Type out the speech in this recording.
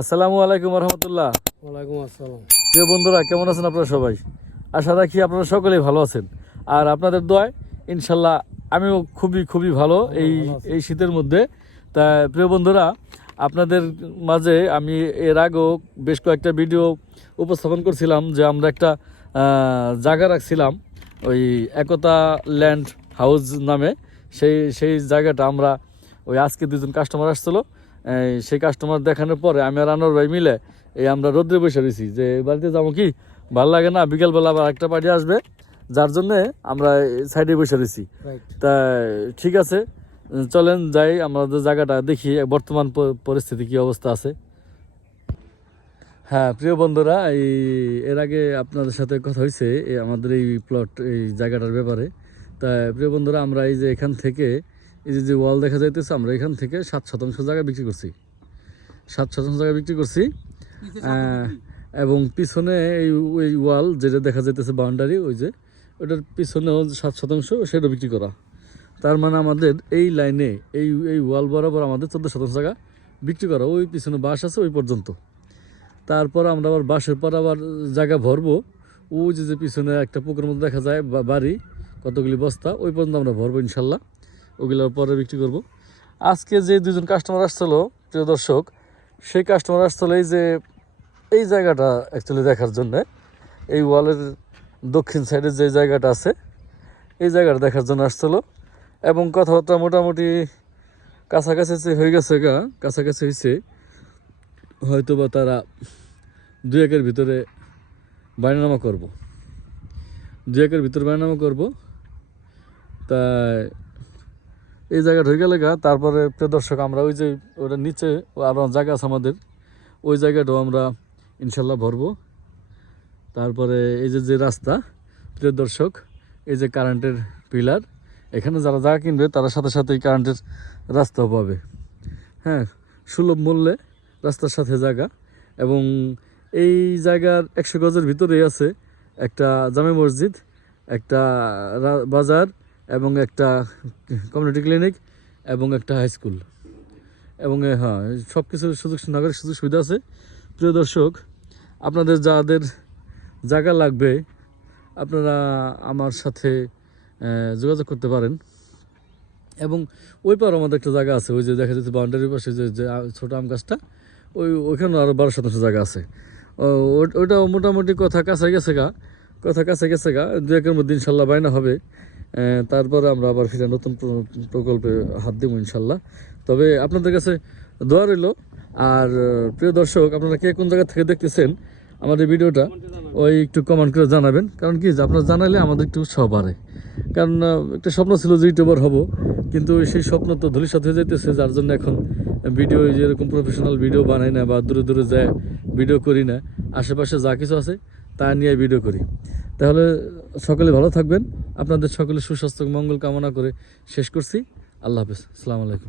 আসসালামু আলাইকুম রহমতুল্লাহ। ওয়ালাইকুম আসসালাম। প্রিয় বন্ধুরা, কেমন আছেন আপনারা সবাই? আশা রাখি আপনারা সকলেই ভালো আছেন। আর আপনাদের দোয়ায় ইনশাল্লাহ আমিও খুবই ভালো এই এই শীতের মধ্যে। তা প্রিয় বন্ধুরা, আপনাদের মাঝে আমি এর আগেও বেশ কয়েকটা ভিডিও উপস্থাপন করছিলাম যে আমরা একটা জায়গা রাখছিলাম ওই একতা ল্যান্ড হাউস নামে। সেই জায়গাটা আমরা ওই আজকে দুজন কাস্টমার আসছিলো, সেই কাস্টমার দেখানোর পরে আমি আর আনোয়ার ভাই মিলে এই আমরা রোদ্রে বসে রয়েছি যে বাড়িতে যাবো, কি ভালো লাগে না, বিকেলবেলা আবার একটা পার্টি আসবে, যার জন্যে আমরা সাইডে বসে রয়েছি। তা ঠিক আছে, চলেন যাই আমাদের জায়গাটা দেখি বর্তমান পরিস্থিতি কি অবস্থা আছে। হ্যাঁ প্রিয় বন্ধুরা, এর আগে আপনাদের সাথে কথা হয়েছে আমাদের এই প্লট এই জায়গাটার ব্যাপারে। তা প্রিয় বন্ধুরা, আমরা এই যে এখান থেকে এই যে ওয়াল দেখা যাইতেছে, আমরা এখান থেকে 7% জায়গা বিক্রি করছি, 7% জায়গা বিক্রি করছি। এবং পিছনে ওই ওয়াল যেটা দেখা যাইতেছে বাউন্ডারি, ওই যে ওটার পিছনেও 7% সেটা বিক্রি করা। তার মানে আমাদের এই লাইনে এই ওয়াল বরাবর আমাদের 14% জায়গা বিক্রি করা। ওই পিছনে বাস আছে ওই পর্যন্ত। তারপর আমরা আবার বাসের পর আবার জায়গা ভরবো, ওই যে পিছনে একটা পুকুরের মধ্যে দেখা যায় বাড়ি, কতগুলি বস্তা, ওই পর্যন্ত আমরা ভরবো ইনশাল্লাহ, ওগুলোর পরে বিক্রি করব। আজকে যে দুজন কাস্টমার আসছিলো প্রিয় দর্শক, সেই কাস্টমার আসছিলো এই জায়গাটা অ্যাকচুয়ালি দেখার জন্যে। এই ওয়ালের দক্ষিণ সাইডে যে জায়গাটা আছে এই জায়গাটা দেখার জন্য আসছিলো, এবং কথাবার্তা মোটামুটি কাছাকাছি হয়ে গেছে, কাছাকাছি হয়েছে। হয়তো বা তারা 2 একের ভিতরে বায়নামা করব, 2 একের ভিতরে বায়নামা করব। তাই এই জায়গাটা হয়ে গেলে তারপরে প্রিয় দর্শক আমরা ওই যে ওটা নিচে আরও জায়গা আছে আমাদের, ওই জায়গাটাও আমরা ইনশাল্লাহ ভরবো। তারপরে এই যে রাস্তা প্রিয় দর্শক, এই যে কারেন্টের পিলার, এখানে যারা জায়গা কিনবে তারা সাথে সাথে এই কারেন্টের রাস্তাও পাবে। হ্যাঁ, সুলভ মূল্যে রাস্তার সাথে জায়গা। এবং এই জায়গার 100 গজের ভিতরেই আছে একটা জামে মসজিদ, একটা বাজার, এবং একটা কমিউনিটি ক্লিনিক, এবং একটা হাই স্কুল, এবং হ্যাঁ সব কিছু নাগরিক সুযোগ সুবিধা আছে। প্রিয় দর্শক, আপনাদের যাদের জায়গা লাগবে আপনারা আমার সাথে যোগাযোগ করতে পারেন। এবং ওই পার আমাদের একটা জায়গা আছে, ওই যে দেখা যাচ্ছে বাউন্ডারির পাশে যে ছোটো আম গাছটা, ওইখানে আরও 12% জায়গা আছে। ওইটাও মোটামুটি কথা কাছে গেছে গা 2 একের মধ্যে ইনশাল্লাহ বাইনা হবে। তারপরে আমরা আবার ফিরে নতুন প্রকল্পে হাত দিব ইনশাল্লাহ। তবে আপনাদের কাছে দোয়া রইল। আর প্রিয় দর্শক, আপনারা কে কোন জায়গা থেকে দেখতেছেন আমাদের ভিডিওটা ওই একটু কমেন্ট করে জানাবেন। কারণ কি, আপনারা জানালে আমাদের একটু উৎসাহ বাড়ে। কারণ একটা স্বপ্ন ছিল যে ইউটিউবার হব, কিন্তু সেই স্বপ্ন তো ধূলিসাৎ হয়ে যাইতেছে, যার জন্য এখন ভিডিও যেরকম প্রফেশনাল ভিডিও বানাই না, বা দূরে যায় ভিডিও করি না, আশেপাশে যা কিছু আছে তা নিয়ে ভিডিও করি। তাহলে সকলে ভালো থাকবেন, আপনাদের সকলে সুস্বাস্থ্য মঙ্গল কামনা করে শেষ করছি। আল্লাহ হাফেজ, আসসালামু আলাইকুম।